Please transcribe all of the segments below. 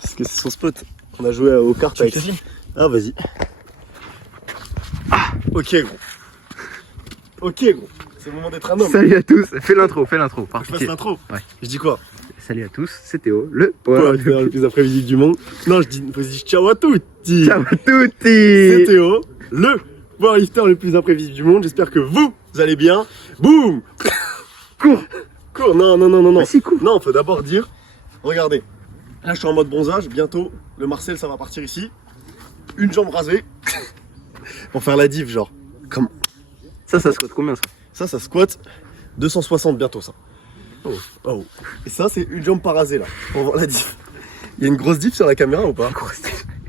Parce que c'est son spot. On a joué aux cartes avec. Ah, vas-y. Ah, ok, gros. Ok, gros. C'est le moment d'être un homme. Salut à tous, fais l'intro, par Je fasse pitié. l'intro. Ouais. Je dis quoi? Salut à tous, c'est Théo, le Power lifter le plus imprévisible du monde. Non, je dis ciao à tutti. Ciao à tutti. C'est Théo, le powerlifter le plus imprévisible du monde. J'espère que vous allez bien. Boum. Cours. Cours. Non. Bah si, cours. Non, faut d'abord dire. Regardez. Là, je suis en mode bronzage. Bientôt, le Marcel, ça va partir ici. Une jambe rasée. Pour faire la div, genre. Comme Ça se coûte combien ça? ça squatte 260 bientôt, ça. Oh. Et ça, c'est une jambe pas rasée, là. Pour voir la div. Il y a une grosse div sur la caméra ou pas?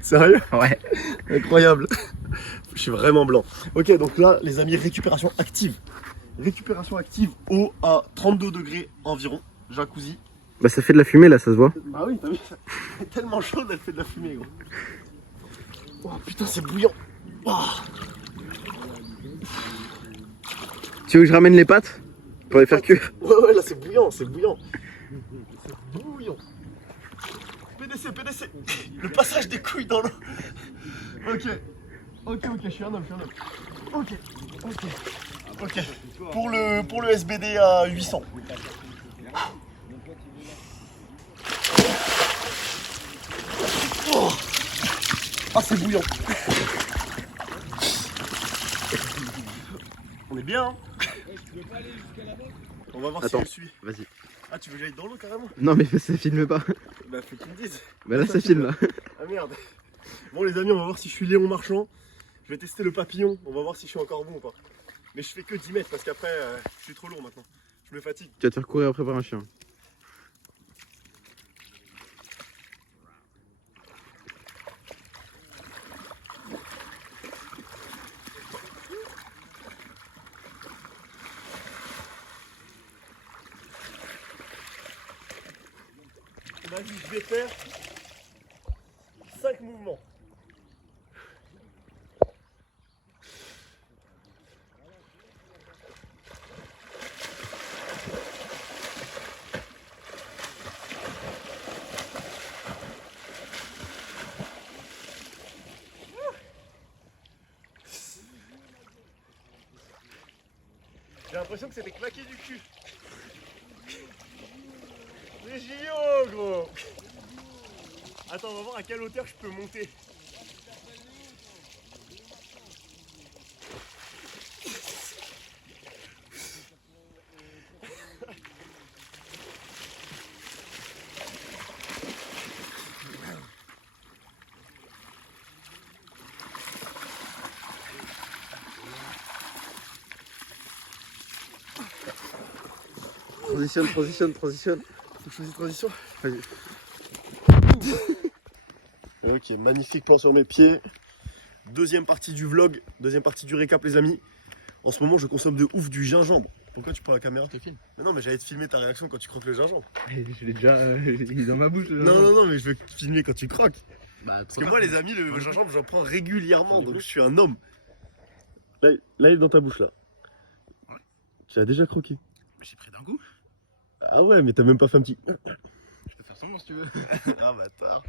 Sérieux? Ouais. Incroyable. Je suis vraiment blanc. Ok, donc là, les amis, récupération active. Récupération active, eau à 32 degrés environ. Jacuzzi. Bah ça fait de la fumée là, ça se voit. Ah oui, t'as vu, elle est tellement chaude, elle fait de la fumée, gros. Oh putain, c'est bouillant. Oh. Tu veux que je ramène les pâtes pour les faire cuire? Ouais, là, c'est bouillant, c'est bouillant. C'est bouillant. PDC. Le passage des couilles dans l'eau. Ok, je suis un homme. Ok. Pour le SBD à 800. Oh. Ah, c'est bouillant. On est bien, hein. On va voir Attends, si je suis. vas-y. Ah, tu veux que j'aille dans l'eau carrément? Non mais ça filme pas. Bah, faut que tu me dises. Bah là ça filme là. Ah merde. Bon les amis, on va voir si je suis Léon Marchand. Je vais tester le papillon, on va voir si je suis encore bon ou pas. Mais je fais que 10 mètres parce qu'après je suis trop lourd maintenant. Je me fatigue. Tu vas te faire courir après par un chien. On a dit je vais faire 5 mouvements. J'ai l'impression que c'était claqué du cul. Les JO, gros. Attends, on va voir à quelle hauteur je peux monter. Transitionne. Faut choisir transition. Vas-y. Ok, magnifique plan sur mes pieds. Deuxième partie du vlog, deuxième partie du récap les amis. En ce moment je consomme de ouf du gingembre. Pourquoi tu prends la caméra? te filme. Mais non, mais j'allais te filmer ta réaction quand tu croques le gingembre. Je l'ai déjà il est dans ma bouche. Non, mais je veux te filmer quand tu croques. Bah, Parce que moi les amis, le gingembre j'en prends régulièrement, donc je suis un homme. Là il est dans ta bouche là. Ouais. Tu l'as déjà croqué. J'ai pris d'un coup. Ah ouais, mais t'as même pas fait un petit... Je peux faire semblant si tu veux. Ah bâtard.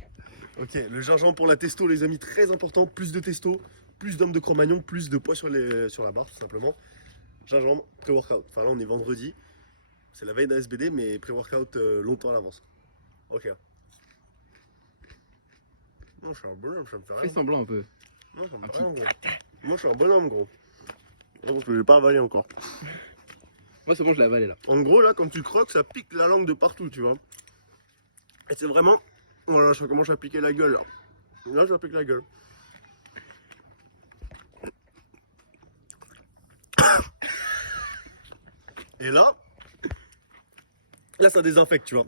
Ok, le gingembre pour la testo les amis, très important. Plus de testo, plus d'hommes de Cro-Magnon, plus de poids sur la barre tout simplement. Gingembre, pré-workout. Enfin là on est vendredi. C'est la veille d'un SBD mais pré-workout longtemps à l'avance. Ok. Non, je suis un bonhomme, ça me fait rien. Fais semblant un peu. Non, ça me fait rien, gros. Moi je suis un bonhomme gros. Non, parce que j'ai pas avalé encore. Moi c'est bon, je l'ai avalé là. En gros là quand tu croques ça pique la langue de partout tu vois. Et c'est vraiment... Voilà, ça commence à piquer la gueule là. Là ça pique la gueule. Et là ça désinfecte tu vois.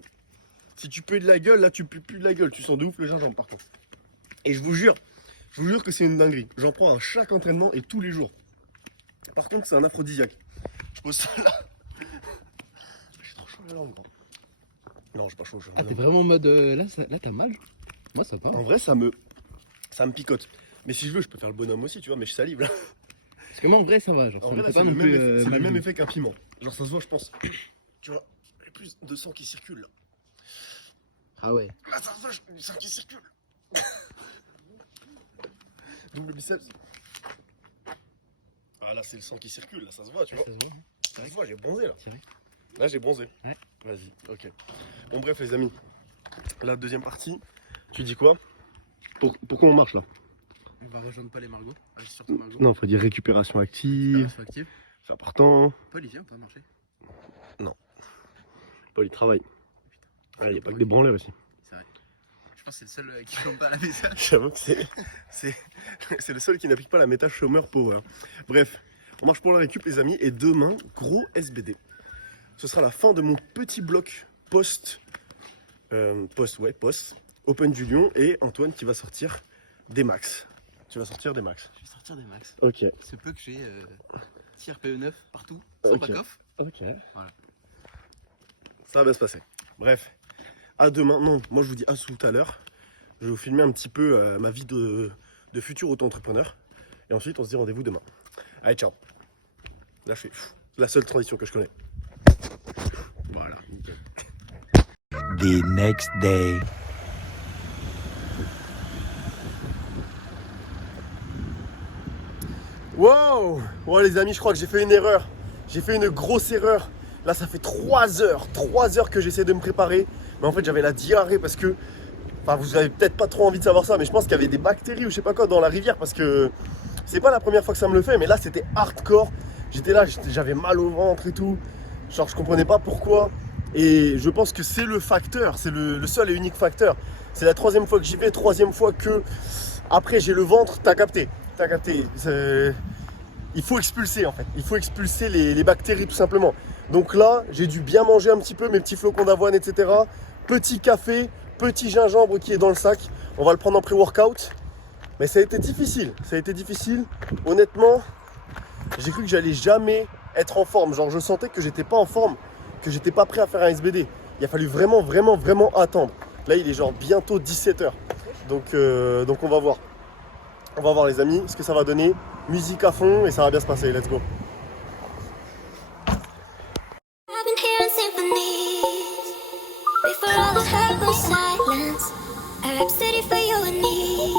Si tu peux de la gueule, là tu pues plus de la gueule, tu sens de ouf le gingembre par contre. Et je vous jure que c'est une dinguerie. J'en prends à chaque entraînement et tous les jours. Par contre c'est un aphrodisiaque. Je pose ça là. J'ai trop chaud la langue gros. Non j'ai pas chaud. Ah t'es vraiment en mode là t'as mal? Moi ça va. En vrai ça me picote. Mais si je veux je peux faire le bonhomme aussi tu vois, mais je salive là. Parce que moi en vrai ça va, genre En ça me vrai, fait là, pas non plus c'est le mal. même effet qu'un piment. Genre ça se voit je pense. Tu vois, il y a plus de sang qui circule là. Ah ouais. Là, ça vache, du sang qui circule. Double biceps. Ah là, c'est le sang qui circule, là, ça se voit, tu vois. Ça se voit, hein. Ça se voit, j'ai bronzé là. C'est vrai. Là, j'ai bronzé. Ouais. Vas-y, ok. Bon, bref, les amis. La deuxième partie, tu dis quoi? Pourquoi on marche là? On va rejoindre Paul et Margot. Surtout Margot. Non, faut dire récupération active. Préparation active. C'est important. Paul, il vient ou pas marcher? Paul, il travaille. Ah, il n'y a pas que des branleurs ici. C'est vrai. Je pense que c'est le seul qui chante pas la message. J'avoue que c'est le seul qui n'applique pas la méta chômeur power. Bref, on marche pour la récup, les amis. Et demain, gros SBD. Ce sera la fin de mon petit bloc post Open du Lion. Et Antoine qui va sortir des max. Tu vas sortir des max. Je vais sortir des max. Ok. Ce peu que j'ai tir PE9 partout, sans Ok. back-off. Ok. Voilà. Ça va bien se passer. Bref, à demain. Non, moi je vous dis à tout à l'heure. Je vais vous filmer un petit peu ma vie de futur auto-entrepreneur. Et ensuite, on se dit rendez-vous demain. Allez, ciao. Là, je fais la seule transition que je connais. Voilà, nickel. The next day. Wow! Ouais, les amis, je crois que j'ai fait une erreur. J'ai fait une grosse erreur. Là, ça fait 3 heures que j'essaie de me préparer. Mais en fait, j'avais la diarrhée parce que. Enfin, vous avez peut-être pas trop envie de savoir ça, mais je pense qu'il y avait des bactéries ou je sais pas quoi dans la rivière parce que c'est pas la première fois que ça me le fait, mais là, c'était hardcore. J'étais là, j'avais mal au ventre et tout. Genre, je comprenais pas pourquoi. Et je pense que c'est le facteur, c'est le seul et unique facteur. C'est la 3e fois que j'y vais, 3e fois que. Après, j'ai le ventre, t'as capté. T'as capté. Il faut expulser en fait. Il faut expulser les bactéries tout simplement. Donc là, j'ai dû bien manger un petit peu, mes petits flocons d'avoine, etc. Petit café, petit gingembre qui est dans le sac. On va le prendre en pré-workout. Mais ça a été difficile. Ça a été difficile. Honnêtement, j'ai cru que j'allais jamais être en forme. Genre, je sentais que j'étais pas en forme, que j'étais pas prêt à faire un SBD. Il a fallu vraiment attendre. Là, il est genre bientôt 17h. Donc on va voir. On va voir les amis ce que ça va donner. Musique à fond et ça va bien se passer. Let's go. I've been hearing symphonies before all the hurt was silence. A rhapsody for you and me,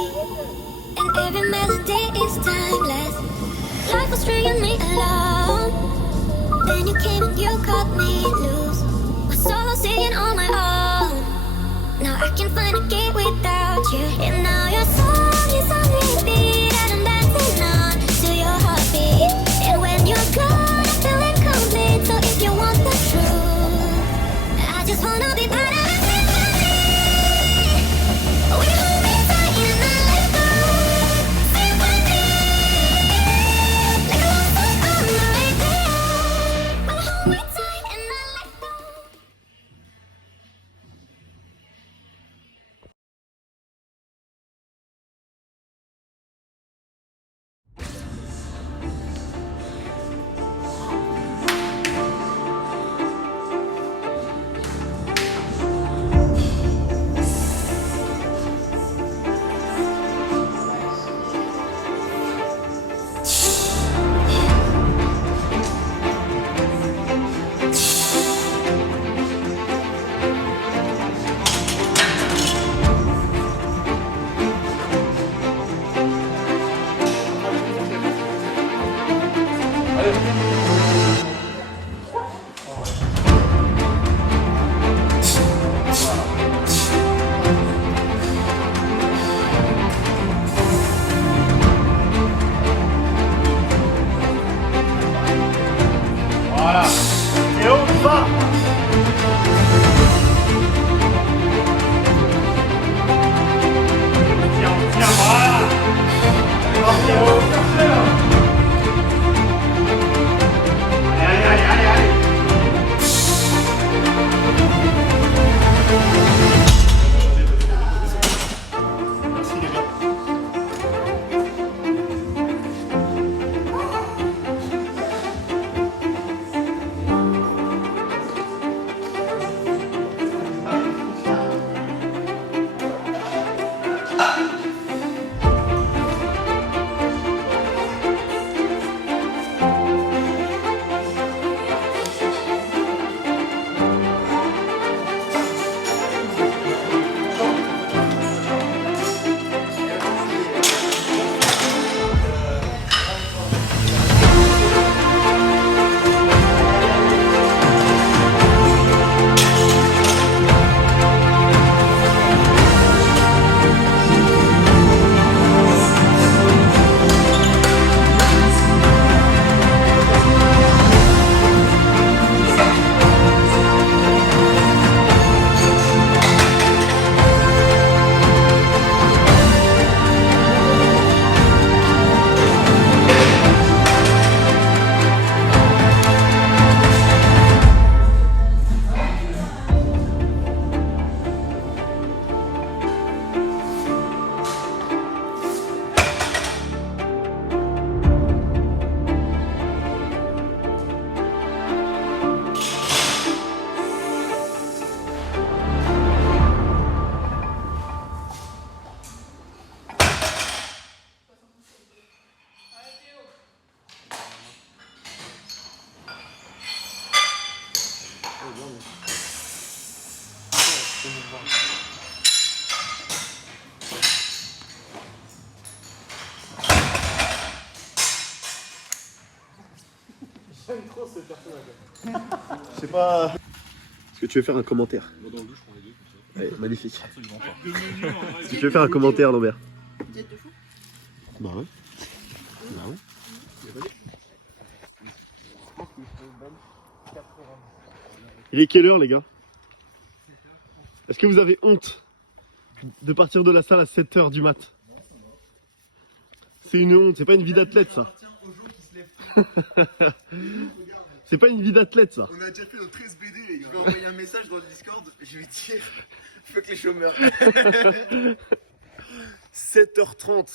and every melody is timeless. Life was stringing me along, then you came and you cut me loose. My solo singing on my own. Now I can find a gate without you, and now your song is on repeat, and I'm dancing on to your heartbeat. And when you're gone, I feel incomplete. So if you want the truth, I just wanna be part of the symphony. When you hold me tight and I let go, symphony. Like a love song on the radio. When you hold me tight and I let go. chance cette personne. Je sais pas. Est-ce que tu veux faire un commentaire? Ouais, magnifique. Est-ce que tu veux faire un commentaire, Lambert? Bah ouais. Bah ouais. Il est quelle heure, les gars? Est-ce que vous avez honte de partir de la salle à 7h du mat? C'est une honte, c'est pas une vie d'athlète ça. C'est pas une vie d'athlète ça. On a déjà fait notre SBD les gars. Je vais envoyer un message dans le Discord, je vais dire fuck les chômeurs. 7h30.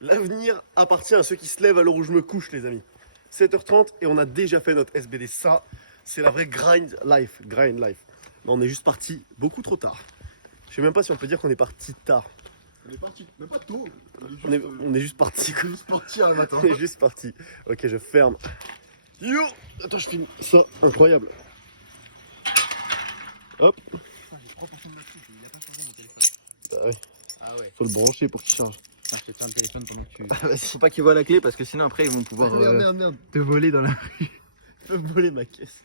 L'avenir appartient à ceux qui se lèvent à l'heure où je me couche, les amis. 7h30 et on a déjà fait notre SBD. Ça, c'est la vraie grind life. Grind life. Mais on est juste parti beaucoup trop tard. Je sais même pas si on peut dire qu'on est parti tard. On est parti, même pas tôt. On est juste parti. On est juste parti le matin. On est juste parti. Ok, je ferme. Yo! Attends, je filme ça. Incroyable. Hop. Bah ouais. Ah ouais. Faut le brancher pour qu'il charge. Je te tiens le téléphone pendant que tu... Vas-y. Faut pas qu'ils voient la clé parce que sinon après ils vont pouvoir Merde. te voler dans la rue. Ils peuvent voler ma caisse.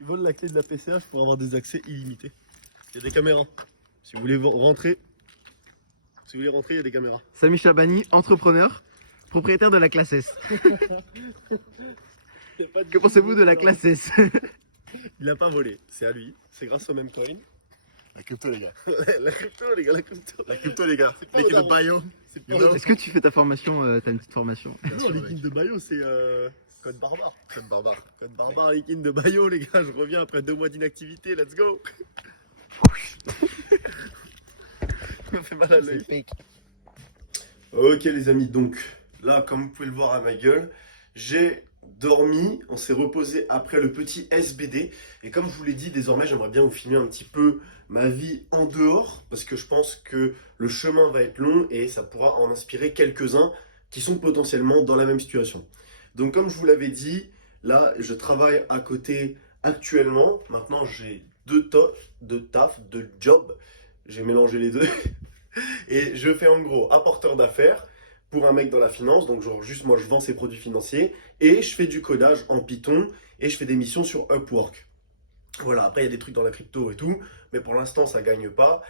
Ils volent la clé de la PCH pour avoir des accès illimités. Il y a des caméras. Si vous voulez rentrer, il y a des caméras. Samy Chabani, entrepreneur, propriétaire de la classe S. Que pensez-vous de la classe S? Il n'a pas volé, c'est à lui. C'est grâce au même coin. La crypto les gars. La crypto, les gars, la crypto. La crypto les gars. pas Liquid aux de bio. C'est pas You know. Est-ce que tu fais ta formation, t'as une petite formation? Non, l'équipe de Bayo, c'est code barbare. Code barbare. Code barbare, l'équipe de Bayo, les gars. Je reviens après 2 mois d'inactivité. Let's go. Ça me fait mal à l'œil. Ok, les amis, donc là, comme vous pouvez le voir à ma gueule, j'ai dormi. On s'est reposé après le petit SBD. Et comme je vous l'ai dit, désormais, j'aimerais bien vous filmer un petit peu ma vie en dehors. Parce que je pense que le chemin va être long et ça pourra en inspirer quelques-uns qui sont potentiellement dans la même situation. Donc, comme je vous l'avais dit, là, je travaille à côté actuellement. Maintenant, j'ai deux jobs. J'ai mélangé les deux. Et je fais en gros apporteur d'affaires pour un mec dans la finance. Donc, genre, juste moi, je vends ses produits financiers. Et je fais du codage en Python. Et je fais des missions sur Upwork. Voilà, après, il y a des trucs dans la crypto et tout. Mais pour l'instant, ça gagne pas.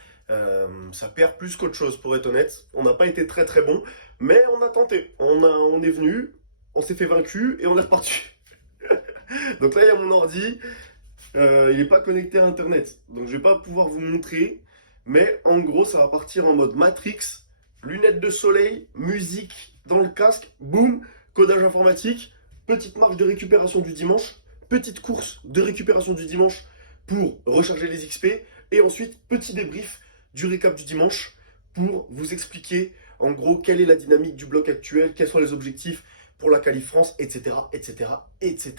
Ça perd plus qu'autre chose, pour être honnête. On n'a pas été très très bon. Mais on a tenté. On est venu. On s'est fait vaincu et on est reparti. Donc là, il y a mon ordi. Il n'est pas connecté à Internet. Donc, je vais pas pouvoir vous montrer. Mais en gros, ça va partir en mode Matrix. Lunettes de soleil, musique dans le casque. Boum, codage informatique. Petite marche de récupération du dimanche. Petite course de récupération du dimanche pour recharger les XP. Et ensuite, petit débrief du récap du dimanche pour vous expliquer en gros quelle est la dynamique du bloc actuel, quels sont les objectifs pour la qualif France, etc., etc., etc.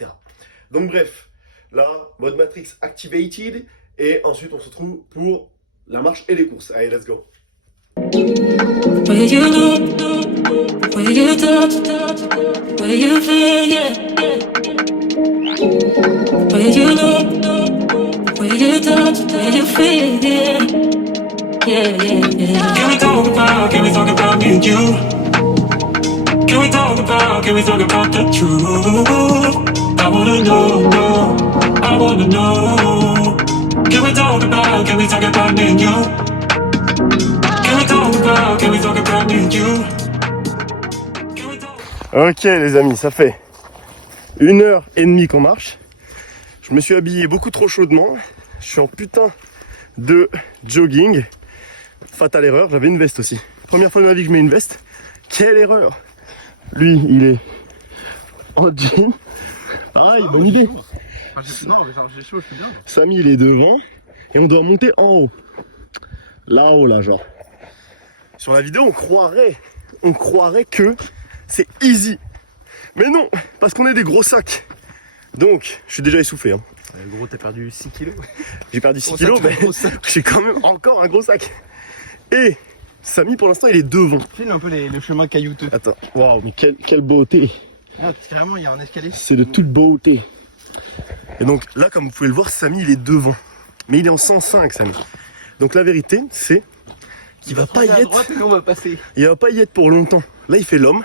Donc bref, là, mode Matrix activated. Et ensuite, on se retrouve pour la marche et les courses. Allez, let's go. Where you look, where you touch, where you feel, yeah. Where you look, where you touch, where you feel, yeah. Yeah. Can we talk about me and you? Can we talk about the truth? I wanna know, I wanna know. Can we talk about me and you? Can we talk about me and you? Ok les amis, ça fait 1h30 qu'on marche. Je me suis habillé beaucoup trop chaudement. Je suis en putain de jogging. Fatale erreur, j'avais une veste aussi. Première fois de ma vie que je mets une veste. Quelle erreur! Lui, il est en jean. Pareil, bonne idée. Non, mais j'ai chaud, je suis bien. Samy, il est devant. Et on doit monter en haut. Là-haut, là, genre. Sur la vidéo, on croirait que c'est easy. Mais non, parce qu'on est des gros sacs. Donc, je suis déjà essoufflé. Hein. Gros, t'as perdu 6 kilos. J'ai perdu 6 kilos, mais j'ai quand même encore un gros sac. Et Samy, pour l'instant, il est devant. File un peu le chemin caillouteux. Attends, waouh, mais quelle beauté. Ah, carrément, il y a un escalier. C'est de toute beauté. Et donc là, comme vous pouvez le voir, Samy, il est devant. Mais il est en 105, Samy. Donc la vérité, c'est qu'il va pas y être. droite et nous, on va passer. Il va pas y être pour longtemps. Là, il fait l'homme.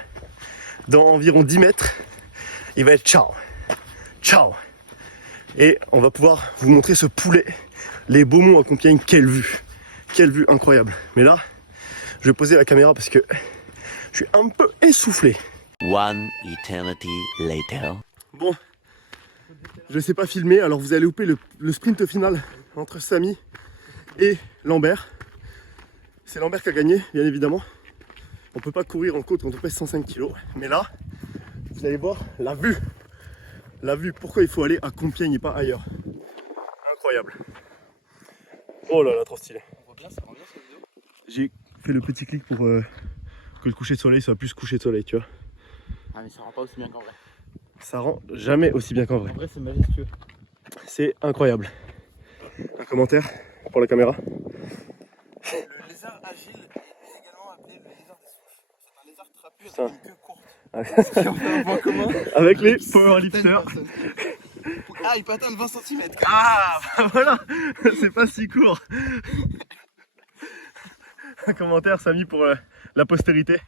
Dans environ 10 mètres, il va être ciao. Ciao. Et on va pouvoir vous montrer ce poulet. Les Beaumont à Compiègne, quelle vue incroyable. Mais là, je vais poser la caméra parce que je suis un peu essoufflé. One eternity later. Bon, je sais pas filmer, alors vous allez louper le sprint final entre Samy et Lambert. C'est Lambert qui a gagné, bien évidemment. On peut pas courir en côte quand on pèse 105 kg. Mais là, vous allez voir la vue. La vue, pourquoi il faut aller à Compiègne et pas ailleurs. Incroyable. Oh là là, trop stylé. J'ai fait le petit clic pour que le coucher de soleil soit plus coucher de soleil, tu vois. Ah mais ça rend pas aussi bien qu'en vrai. Ça rend jamais aussi bien qu'en vrai. En vrai c'est majestueux. C'est incroyable. Un commentaire pour la caméra? Le lézard agile est également appelé le lézard des souches. C'est un lézard trapu Putain. avec une queue courte. Ce qui en fait un point commun. Avec les powerlifters. Ah, il peut atteindre 20 cm. Ah bah voilà. C'est pas si court. Un commentaire Samy pour la postérité.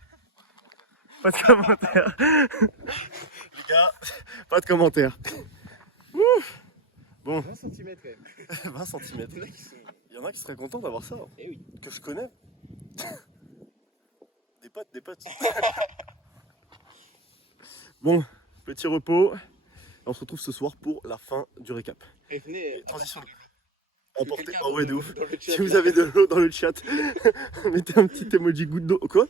Pas de commentaire. Les gars, pas de commentaire. Ouf. Bon. 20 cm quand même. 20 cm. Il y en a qui seraient contents d'avoir ça. Eh oui. Que je connais. Des potes. Bon, petit repos. On se retrouve ce soir pour la fin du récap. Prévenez. Transition. Emporté. Ah ouais, de ouf. Si vous avez de l'eau dans le chat, mettez un petit emoji goutte d'eau. Quoi?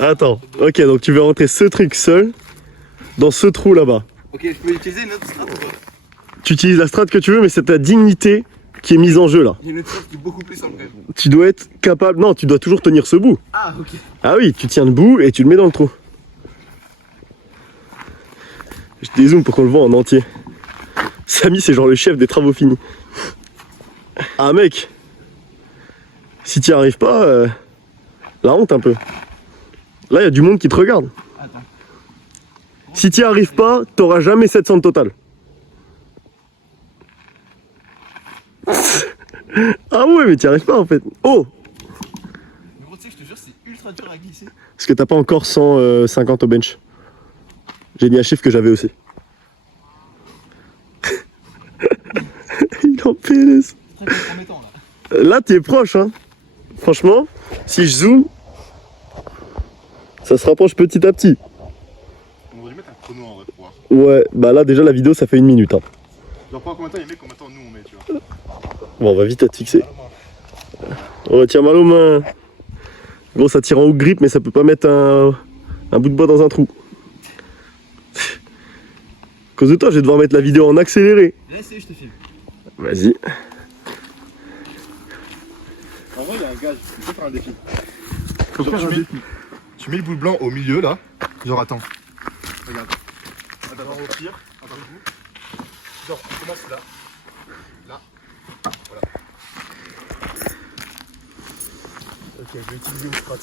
Attends, ok, donc tu veux rentrer ce truc seul dans ce trou là-bas. Ok, je peux utiliser une autre strat ou pas? Tu utilises la strat que tu veux, mais c'est ta dignité qui est mise en jeu là. J'ai une autre strat qui est beaucoup plus simple quand même. Tu dois être capable. Non, tu dois toujours tenir ce bout. Ah, ok. Ah oui, tu tiens debout et tu le mets dans le trou. Je dézoome pour qu'on le voit en entier. Samy, c'est genre le chef des travaux finis. Ah mec, si t'y arrives pas, la honte un peu. Là, il y a du monde qui te regarde. Attends. Si t'y arrives pas, t'auras jamais 700 de total. Ah ouais, mais t'y arrives pas en fait. Oh! Mais gros, tu sais, je te jure, c'est ultra dur à glisser. Parce que t'as pas encore 150 au bench. J'ai dit un chiffre que j'avais aussi. Il en PLS. C'est très compromettant là. Là, t'es proche, hein. Franchement, si je zoome, ça se rapproche petit à petit. On devrait mettre un chrono en vrai pour voir. Ouais, bah là, déjà, la vidéo, ça fait 1 minute. Hein. Genre pas combien de temps il met, combien de temps nous on met, tu vois. Bon, on va vite être fixé. Oh, tiens mal aux mains. Bon, ça tire en hook grip, mais ça peut pas mettre un bout de bois dans un trou. À cause de toi, je vais devoir mettre la vidéo en accéléré. Là, c'est je te filme. Vas-y. En vrai, il y a un gage, il faut faire un défi. Tu mets le bout blanc au milieu là, genre attends. Regarde. Attends, au pire, attends le bout. Genre, on commence là. Là. Voilà. Ok, je vais utiliser une strat.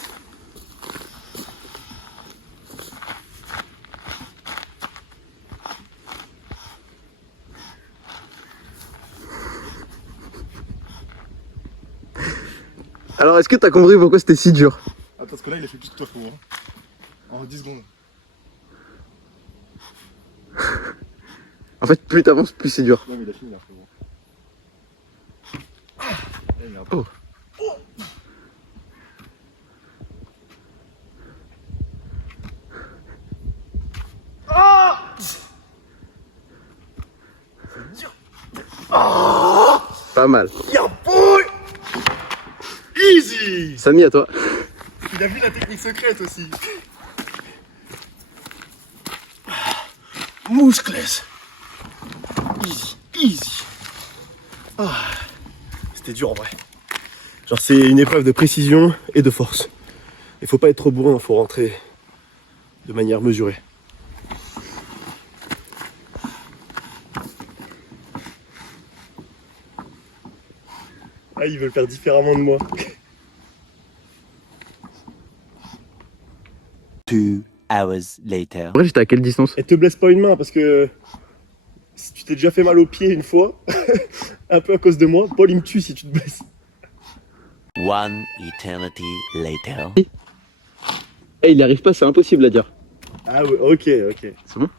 Alors, est-ce que t'as compris pourquoi c'était si dur? Attends, parce que là il a fait plus que toi, frérot. En 10 secondes. En fait plus t'avances plus c'est dur. Non, mais il a fini là, frérot. Eh merde. Oh. Pas mal. Yeah boy! Easy! Samy à toi. Il a vu la technique secrète aussi. Muscles. Easy, easy. Ah, c'était dur en vrai. Genre c'est une épreuve de précision et de force. Il faut pas être trop bourrin, il faut rentrer de manière mesurée. Ah, ils veulent faire différemment de moi. 2 hours later. En vrai j'étais à quelle distance? Et te blesse pas une main parce que si tu t'es déjà fait mal au pied une fois, un peu à cause de moi, Paul il me tue si tu te blesses. One eternity later. Eh, il n'y arrive pas, c'est impossible à dire. Ah ouais, ok. C'est bon?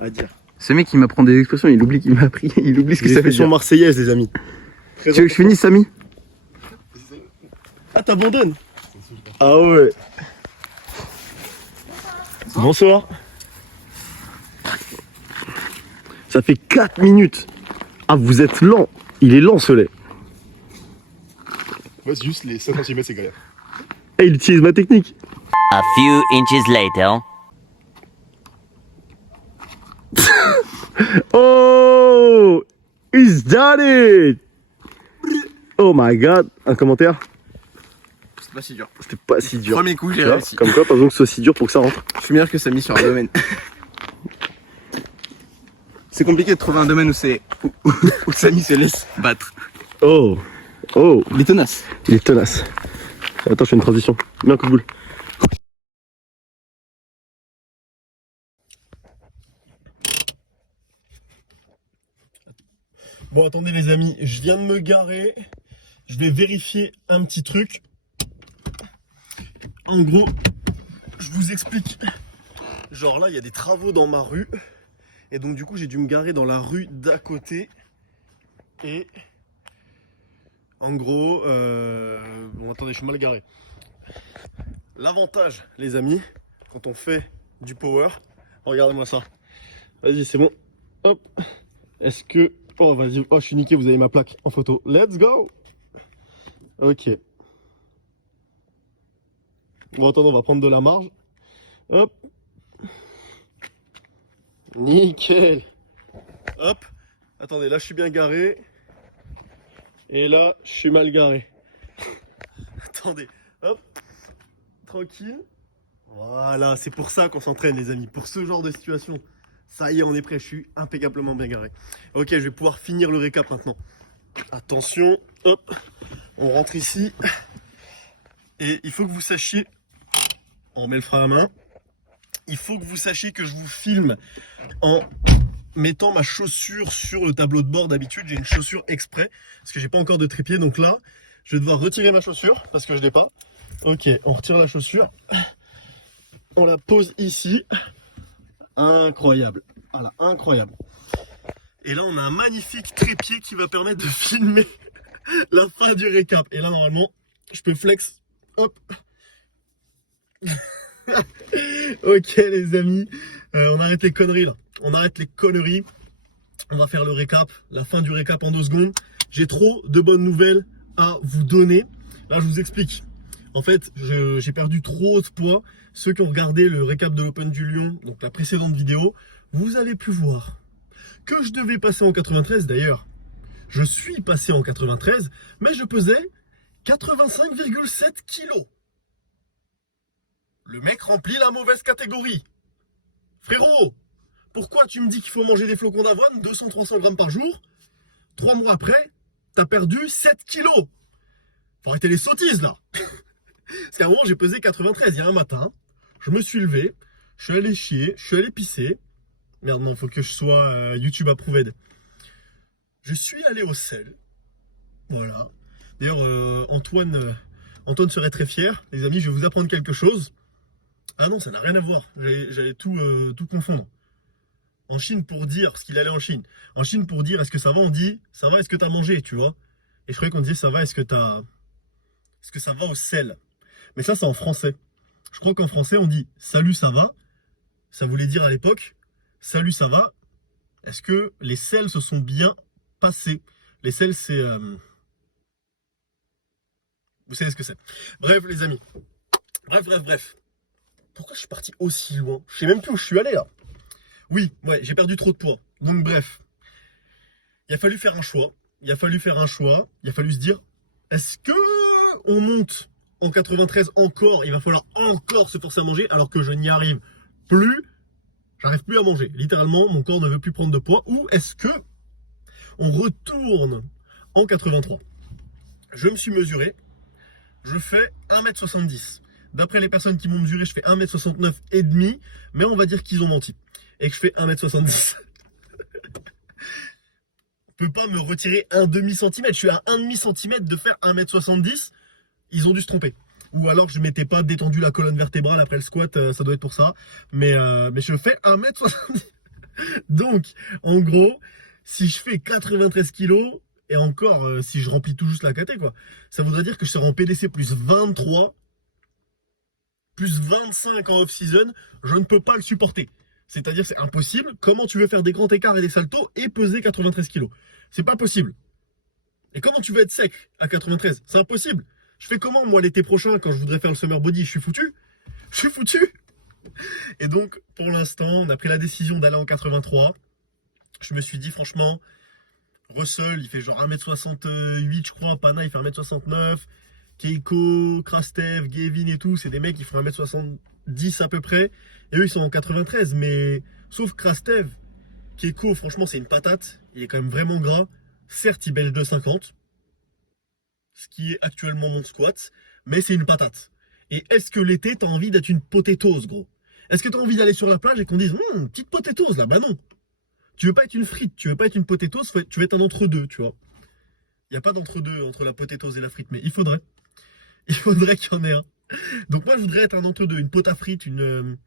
À dire. Ce mec, il m'apprend des expressions, il oublie qu'il m'a appris, il oublie ce que ça veut L'expression dire. marseillaise, les amis. Tu veux que je finisse, Samy? Ah, t'abandonnes? Ah ouais. Bonsoir. Ça fait 4 minutes. Ah, vous êtes lent. Il est lent, ce lait. Ouais, c'est juste les 5 cm, c'est galère. Et il utilise ma technique. A few inches later. Oh, he's done it. Oh my god. Un commentaire? C'est pas si dur. C'était pas si dur. Premier coup, Tu j'ai vois, réussi. comme quoi, pas besoin que ce soit si dur pour que ça rentre. Je suis meilleur que Samy sur un domaine. C'est compliqué de trouver un domaine où Samy se laisse battre. Oh, Il est tenace. il est tenace. Attends, je fais une transition. Mets un coup de boule. Bon, attendez les amis, je viens de me garer. Je vais vérifier un petit truc. En gros, je vous explique. Genre là, il y a des travaux dans ma rue. Et donc du coup, j'ai dû me garer dans la rue d'à côté. Et en gros, bon attendez, je suis mal garé. L'avantage, les amis, quand on fait du power, regardez-moi ça. Vas-y, c'est bon. Hop. Est-ce que... Oh, vas-y. Oh, je suis niqué, vous avez ma plaque en photo. Let's go. Ok. Bon, attendez, on va prendre de la marge. Hop. Nickel. Hop. Attendez, là, je suis bien garé. Et là, je suis mal garé. Attendez. Hop. Tranquille. Voilà, c'est pour ça qu'on s'entraîne, les amis. Pour ce genre de situation. Ça y est, on est prêt. Je suis impeccablement bien garé. Ok, je vais pouvoir finir le récap maintenant. Attention. Hop. On rentre ici. Et il faut que vous sachiez... On met le frein à main. Il faut que vous sachiez que je vous filme en mettant ma chaussure sur le tableau de bord. D'habitude, j'ai une chaussure exprès parce que j'ai pas encore de trépied. Donc là, je vais devoir retirer ma chaussure parce que je l'ai pas. Ok, on retire la chaussure. On la pose ici. Incroyable. Voilà, incroyable. Et là, on a un magnifique trépied qui va permettre de filmer la fin du récap. Et là, normalement, je peux flex. Hop. Ok, les amis. On arrête les conneries, là. On arrête les conneries. On va faire le récap. La fin du récap en 2 secondes. J'ai trop de bonnes nouvelles à vous donner. Là, je vous explique. En fait, j'ai perdu trop de poids. Ceux qui ont regardé le récap de l'Open du Lion, donc la précédente vidéo, vous avez pu voir que je devais passer en 93. D'ailleurs, je suis passé en 93, mais je pesais 85,7 kilos. Le mec remplit la mauvaise catégorie. Frérot, pourquoi tu me dis qu'il faut manger des flocons d'avoine, 200-300 grammes par jour? 3 mois après, t'as perdu 7 kilos. Faut arrêter les sottises, là. Parce qu'à un moment, j'ai pesé 93. Il y a un matin, je me suis levé, je suis allé chier, je suis allé pisser. Merde, non, faut que je sois YouTube approved. Je suis allé au sel. Voilà. D'ailleurs, Antoine serait très fier. Les amis, je vais vous apprendre quelque chose. Ah non, ça n'a rien à voir. J'allais tout confondre. En Chine, pour dire, parce qu'il allait en Chine. En Chine, pour dire est-ce que ça va, on dit ça va, est-ce que t'as mangé, tu vois. Et je croyais qu'on disait ça va, est-ce que ça va au sel. Mais ça, c'est en français. Je crois qu'en français, on dit salut, ça va. Ça voulait dire à l'époque salut, ça va. Est-ce que les sels se sont bien passés? Les sels, c'est... Vous savez ce que c'est. Bref, les amis. Bref. Pourquoi je suis parti aussi loin? Je sais même plus où je suis allé, là. Oui, ouais, j'ai perdu trop de poids. Donc, bref. Il a fallu faire un choix. Il a fallu se dire, est-ce que on monte en 93 encore? Il va falloir encore se forcer à manger alors que je n'y arrive plus. J'arrive plus à manger. Littéralement, mon corps ne veut plus prendre de poids. Ou est-ce que on retourne en 83? Je me suis mesuré. Je fais 1m70. D'après les personnes qui m'ont mesuré, je fais 1m69 et demi. Mais on va dire qu'ils ont menti. Et que je fais 1m70. On peut pas me retirer un demi-centimètre. Je suis à un demi-centimètre de faire 1m70. Ils ont dû se tromper. Ou alors je m'étais pas détendu la colonne vertébrale après le squat, ça doit être pour ça. Mais je fais 1m70. Donc, en gros, si je fais 93 kilos, et encore, si je remplis tout juste la KT, quoi, ça voudrait dire que je serai en PDC plus 23, plus 25 en off-season, je ne peux pas le supporter. C'est-à-dire, c'est impossible. Comment tu veux faire des grands écarts et des saltos et peser 93 kilos? C'est pas possible. Et comment tu veux être sec à 93? C'est impossible. Je fais comment, moi, l'été prochain, quand je voudrais faire le summer body? Je suis foutu. Je suis foutu. Et donc, pour l'instant, on a pris la décision d'aller en 83. Je me suis dit, franchement, Russell, il fait genre 1m68, je crois. Pana, il fait 1m69. Keiko, Krastev, Gavin et tout, c'est des mecs qui font 1m70 à peu près. Et eux, ils sont en 93. Mais, sauf Krastev, Keiko, franchement, c'est une patate. Il est quand même vraiment gras. Certes, il bench 250. Ce qui est actuellement mon squat. Mais c'est une patate. Et est-ce que l'été, t'as envie d'être une potatoes, gros? Est-ce que t'as envie d'aller sur la plage et qu'on dise, petite potatoes là? Bah non. Tu veux pas être une frite, tu veux pas être une potatoes, tu veux être un entre-deux, tu vois. Il n'y a pas d'entre-deux entre la potatoes et la frite, mais il faudrait. Il faudrait qu'il y en ait un. Donc moi, je voudrais être un entre-deux, une pota frite, une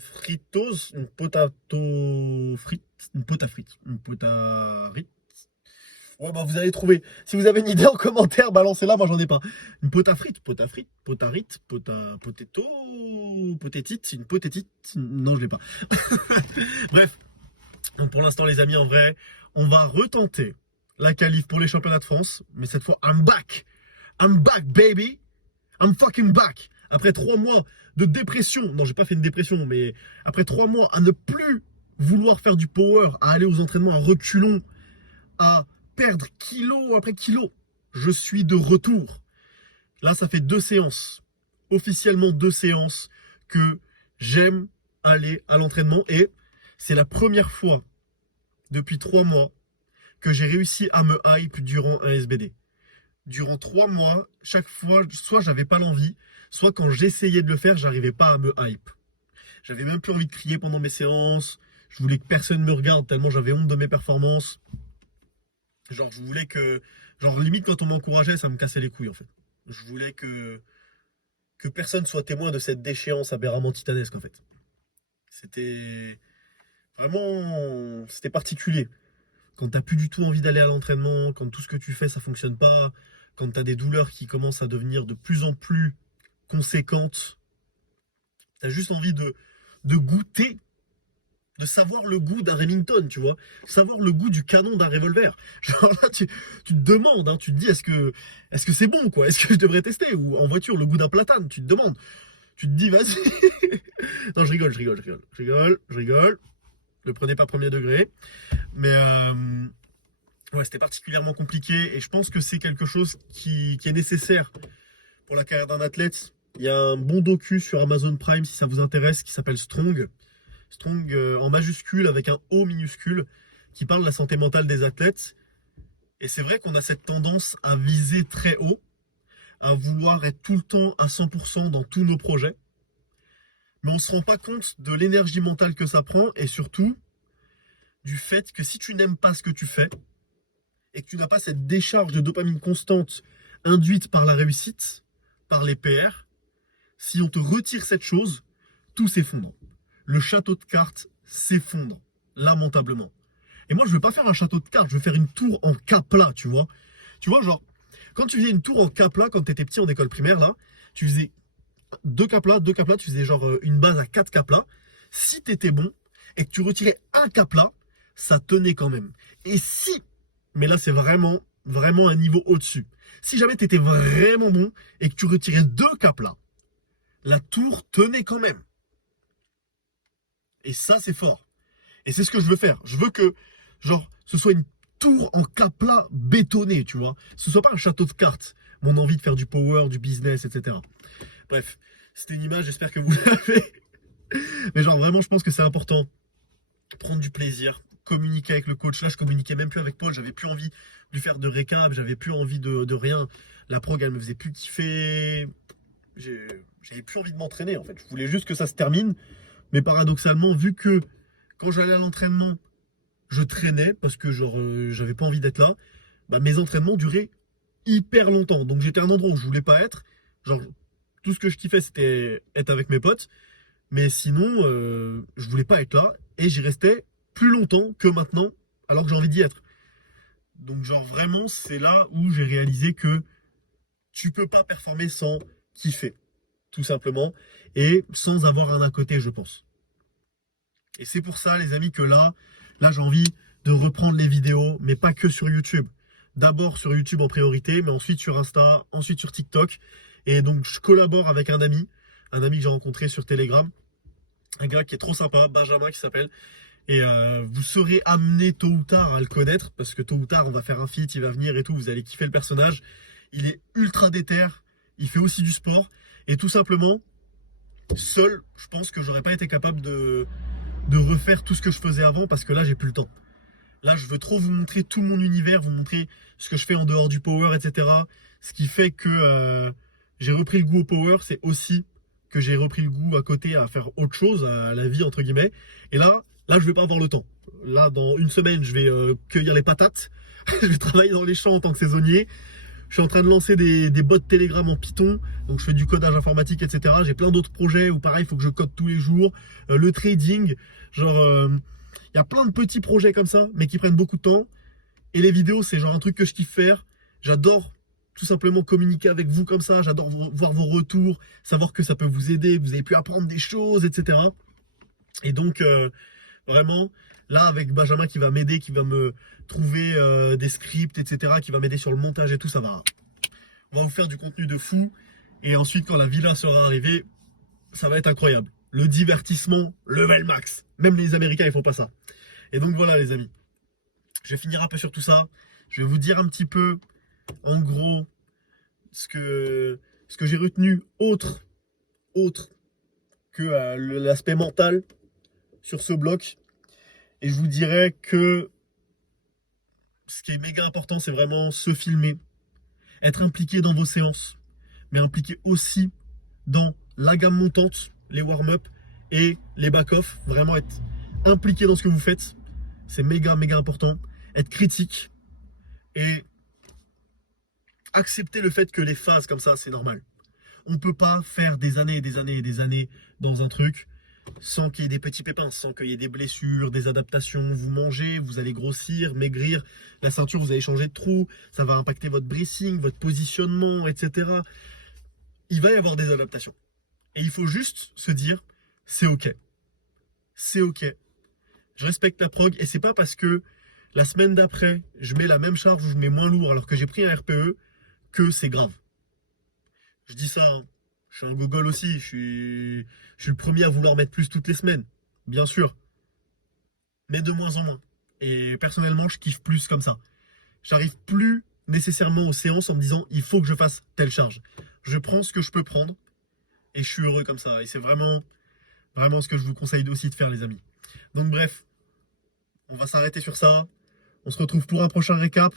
fritose, une potato frite, une pota frite, une pota frite. Ouais, bah vous allez trouver. Si vous avez une idée en commentaire, balancez-la, moi j'en ai pas. Une pota frite, potarite, potato, potétite, une potétite. Non, je l'ai pas. Bref. Donc pour l'instant, les amis, en vrai, on va retenter la qualif pour les championnats de France. Mais cette fois, I'm back. I'm back, baby. I'm fucking back. Après 3 mois de dépression. Non, j'ai pas fait une dépression, mais après 3 mois à ne plus vouloir faire du power, à aller aux entraînements à reculons, à perdre kilo après kilo, je suis de retour. Là, ça fait 2 séances, officiellement 2 séances, que j'aime aller à l'entraînement. Et c'est la première fois depuis 3 mois que j'ai réussi à me hype durant un SBD. Durant 3 mois, chaque fois, soit j'avais pas l'envie, soit quand j'essayais de le faire, j'arrivais pas à me hype. J'avais même plus envie de crier pendant mes séances. Je voulais que personne me regarde tellement j'avais honte de mes performances. Genre, je voulais que... Genre, limite, quand on m'encourageait, ça me cassait les couilles, en fait. Je voulais que personne soit témoin de cette déchéance aberramment titanesque, en fait. C'était... Vraiment... C'était particulier. Quand t'as plus du tout envie d'aller à l'entraînement, quand tout ce que tu fais, ça fonctionne pas, quand t'as des douleurs qui commencent à devenir de plus en plus conséquentes, t'as juste envie de goûter, de savoir le goût d'un Remington, tu vois, savoir le goût du canon d'un revolver. Genre là, tu te demandes, hein, tu te dis, est-ce que c'est bon, quoi? Est-ce que je devrais tester? Ou en voiture, le goût d'un platane, tu te demandes. Tu te dis, vas-y. Non, je rigole. Ne prenez pas premier degré. Mais ouais, c'était particulièrement compliqué. Et je pense que c'est quelque chose qui est nécessaire pour la carrière d'un athlète. Il y a un bon docu sur Amazon Prime, si ça vous intéresse, qui s'appelle Strong. Strong en majuscule avec un O minuscule, qui parle de la santé mentale des athlètes. Et c'est vrai qu'on a cette tendance à viser très haut, à vouloir être tout le temps à 100% dans tous nos projets. Mais on ne se rend pas compte de l'énergie mentale que ça prend et surtout du fait que si tu n'aimes pas ce que tu fais et que tu n'as pas cette décharge de dopamine constante induite par la réussite, par les PR, si on te retire cette chose, tout s'effondre. Le château de cartes s'effondre lamentablement. Et moi, je ne veux pas faire un château de cartes, je veux faire une tour en K-plat, tu vois. Tu vois, genre, quand tu faisais une tour en K-plat, quand tu étais petit en école primaire, là, tu faisais 2 K-plats, tu faisais genre une base à 4 K-plats. Si tu étais bon et que tu retirais un K-plat, ça tenait quand même. Et si, mais là, c'est vraiment un niveau au-dessus. Si jamais tu étais vraiment bon et que tu retirais 2 K-plats, la tour tenait quand même. Et ça, c'est fort. Et c'est ce que je veux faire. Je veux que, genre, ce soit une tour en K-plat bétonné, tu vois. Ce soit pas un château de cartes. Mon envie de faire du power, du business, etc. Bref, c'était une image, j'espère que vous l'avez. Mais genre, vraiment, je pense que c'est important. Prendre du plaisir, communiquer avec le coach. Là, je communiquais même plus avec Paul. J'avais plus envie de lui faire de récap. J'avais plus envie de rien. La prog, elle me faisait plus kiffer. J'avais plus envie de m'entraîner, en fait. Je voulais juste que ça se termine. Mais paradoxalement, vu que quand j'allais à l'entraînement, je traînais parce que genre j'avais pas envie d'être là, bah, mes entraînements duraient hyper longtemps. Donc j'étais à un endroit où je voulais pas être, Genre, tout ce que je kiffais, c'était être avec mes potes. Mais sinon, je voulais pas être là. Et j'y restais plus longtemps que maintenant, alors que j'ai envie d'y être. Donc, genre, vraiment, c'est là où j'ai réalisé que tu peux pas performer sans kiffer, tout simplement. Et sans avoir un à côté, je pense. Et c'est pour ça, les amis, que là, j'ai envie de reprendre les vidéos, mais pas que sur YouTube. D'abord sur YouTube en priorité, mais ensuite sur Insta, ensuite sur TikTok. Et donc, je collabore avec un ami que j'ai rencontré sur Telegram. Un gars qui est trop sympa, Benjamin qui s'appelle. Et vous serez amené tôt ou tard à le connaître, parce que tôt ou tard, on va faire un feat, il va venir et tout, vous allez kiffer le personnage. Il est ultra déter, il fait aussi du sport. Et tout simplement, seul, je pense que j'aurais pas été capable de refaire tout ce que je faisais avant, parce que là, j'ai plus le temps. Là, je veux trop vous montrer tout mon univers, vous montrer ce que je fais en dehors du power, etc. Ce qui fait que j'ai repris le goût au power, c'est aussi que j'ai repris le goût à côté à faire autre chose, à la vie, entre guillemets. Et là, je vais pas avoir le temps. Là, dans une semaine, je vais cueillir les patates. Je vais travailler dans les champs en tant que saisonnier. Je suis en train de lancer des bots Telegram en Python. Donc, je fais du codage informatique, etc. J'ai plein d'autres projets où, pareil, il faut que je code tous les jours. Le trading, genre... il y a plein de petits projets comme ça, mais qui prennent beaucoup de temps. Et les vidéos, c'est genre un truc que je kiffe faire. J'adore tout simplement communiquer avec vous comme ça. J'adore voir vos retours, savoir que ça peut vous aider, que vous avez pu apprendre des choses, etc. Et donc, vraiment, là, avec Benjamin qui va m'aider, qui va me trouver des scripts, etc., qui va m'aider sur le montage et tout, on va vous faire du contenu de fou. Et ensuite, quand la villa sera arrivée, ça va être incroyable. Le divertissement, level max. Même les Américains, ils font pas ça. Et donc voilà, les amis. Je vais finir un peu sur tout ça. Je vais vous dire un petit peu, en gros, ce que j'ai retenu autre que l'aspect mental sur ce bloc. Et je vous dirais que ce qui est méga important, c'est vraiment se filmer, être impliqué dans vos séances, mais impliqué aussi dans la gamme montante, les warm-up et les back-off. Vraiment être impliqué dans ce que vous faites, c'est méga important. Être critique et accepter le fait que les phases comme ça, c'est normal. On ne peut pas faire des années et des années et des années dans un truc sans qu'il y ait des petits pépins, sans qu'il y ait des blessures, des adaptations. Vous mangez, vous allez grossir, maigrir, la ceinture, vous allez changer de trou, ça va impacter votre bracing, votre positionnement, etc. Il va y avoir des adaptations. Et il faut juste se dire, c'est ok. C'est ok. Je respecte la prog et c'est pas parce que la semaine d'après, je mets la même charge ou je mets moins lourd alors que j'ai pris un RPE que c'est grave. Je dis ça, hein. Je suis un gogol aussi, je suis le premier à vouloir mettre plus toutes les semaines, bien sûr. Mais de moins en moins. Et personnellement, je kiffe plus comme ça. J'arrive plus nécessairement aux séances en me disant, il faut que je fasse telle charge. Je prends ce que je peux prendre et je suis heureux comme ça. Et c'est vraiment ce que je vous conseille aussi de faire, les amis. Donc bref, on va s'arrêter sur ça. On se retrouve pour un prochain récap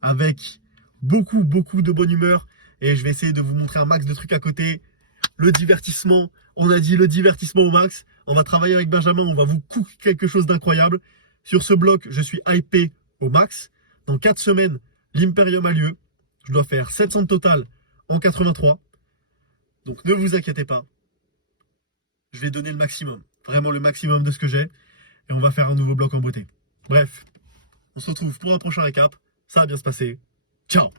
avec beaucoup de bonne humeur. Et je vais essayer de vous montrer un max de trucs à côté. Le divertissement, on a dit le divertissement au max. On va travailler avec Benjamin, on va vous cook quelque chose d'incroyable. Sur ce bloc, je suis hypé au max. Dans 4 semaines, l'Imperium a lieu. Je dois faire 700 total en 83. Donc ne vous inquiétez pas. Je vais donner le maximum. Vraiment le maximum de ce que j'ai. Et on va faire un nouveau bloc en beauté. Bref, on se retrouve pour un prochain récap. Ça va bien se passer. Ciao!